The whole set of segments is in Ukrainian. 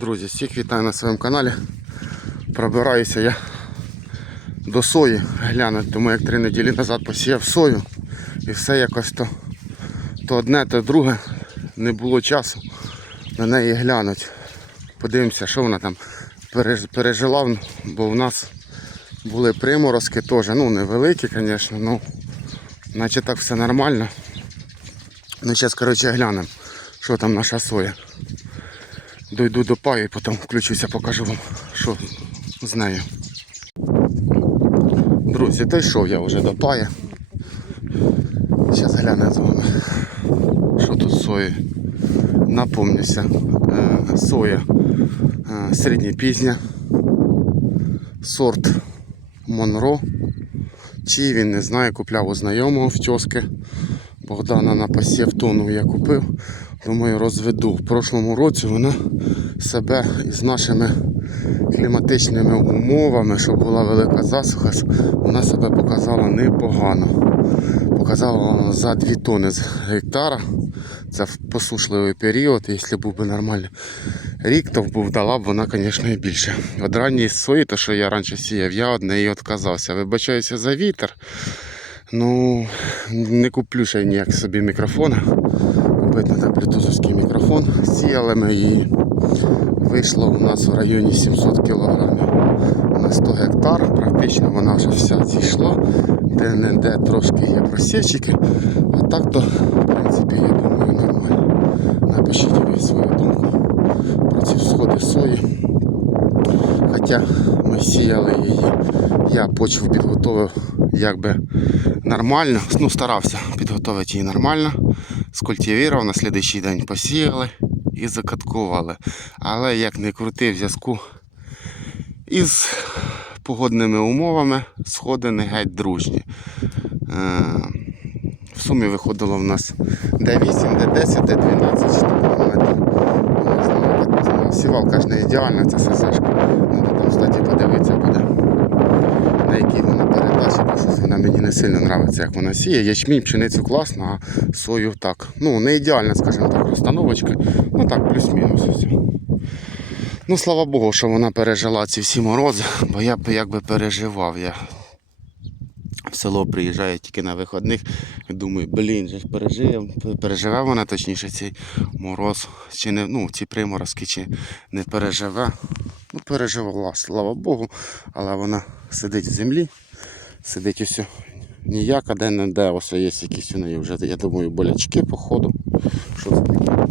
Друзі, всіх вітаю на своєму каналі. Пробираюся я до сої глянути, тому як три неділі назад посіяв сою і все якось то, то одне, то друге не було часу на неї глянути. Подивимося, що вона там пережила, бо в нас були приморозки теж, ну невеликі, звісно, ну наче так все нормально. Ну зараз, коротше, глянемо, що там наша соя. Дойду до паю і потім включуся, покажу вам, що з нею. Друзі, дійшов я вже до паю. Зараз глянемо з вами, що тут сої. Напомнюся, е, соя е, середньопізня, сорт Монро. Чи він не знаю, купляв у знайомого в тьоски. Богдана на посів тону я купив. Думаю, розведу. В прошлому році вона себе із нашими кліматичними умовами, щоб була велика засуха, вона себе показала непогано. Показала вона за 2 тони з гектара. Це в посушливий період. Якщо був би нормальний рік, то був дала б вона, звісно, і більше. От ранньої сої, то що я раніше сіяв, я від неї відказався. Вибачаюся за вітер. Ну, не куплю ще ніяк собі мікрофона. Купити треба блютузовський мікрофон. Сіяли ми її. Вийшло у нас в районі 700 кг на 100 гектар. Практично вона вже вся зійшла. Де-не-де трошки є просічки. А так то, в принципі, я думаю, нормально. Напишіть ви свою думку про ці всходи сої. Хоча ми сіяли її, я почву підготовив якби нормально, ну старався підготувати її нормально, скультивував, на слідуючий день посіяли і закаткували. Але як не крути в зв'язку із погодними умовами, сходи не геть дружні. Е, В сумі виходило в нас де 8, де 10, де 12 кілометрів. Не знаю, так, Сівалка ж не ідеальна, це СЗшка. Треба там, кстати, подивитися буде, на якій вона передачі, мені не сильно подобається, як вона сіє. Ячмінь, пшеницю класно, а сою так. Ну, не ідеальна, скажімо так, розстановочка. Ну так, плюс-мінус. Ну, слава Богу, що вона пережила ці всі морози, бо я б якби переживав. Я в село приїжджаю тільки на вихідних і думаю, блін, же ж пережив, переживе вона точніше цей мороз, чи не, ну, ці приморозки, чи не переживе. Ну, переживала, слава Богу, але вона сидить в землі, сидить усе ніяка, де не де, ось є якісь у неї вже, я думаю, болячки по ходу. Що це таке?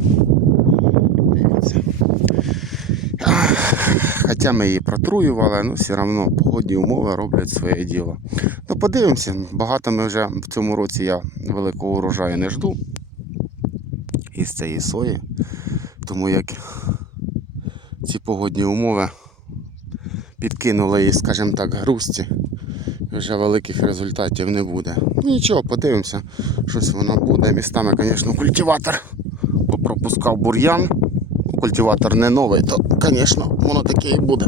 Хоча ми її протруювали, але все одно погодні умови роблять своє діло. Ну, подивимося, багато ми вже в цьому році я великого урожаю не жду із цієї сої. Тому як ці погодні умови підкинули її, скажімо так, грусті, вже великих результатів не буде. Нічого, подивимося, щось воно буде. Містами, звісно, культиватор попропускав бур'ян. Культиватор не новий, то, звісно, воно таке і буде.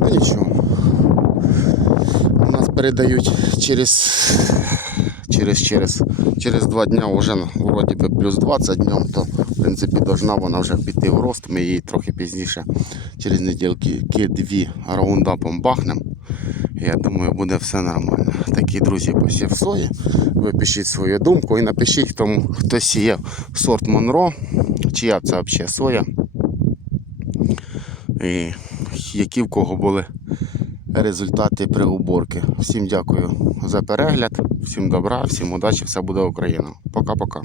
Ну нічого. У нас передають через через, через, через два дня вже вроді би плюс 20 днем, то в принципі должна вона вже піти в рост. Ми її трохи пізніше, через неділки дві раундапом бахнемо. Я думаю, буде все нормально. Такі друзі посів сої. Ви пишіть свою думку і напишіть тому, хто сіяв сорт Монро, чия це взагалі соя. І які в кого були результати при уборці. Всім дякую за перегляд, всім добра, всім удачі, все буде Україна. Пока-пока.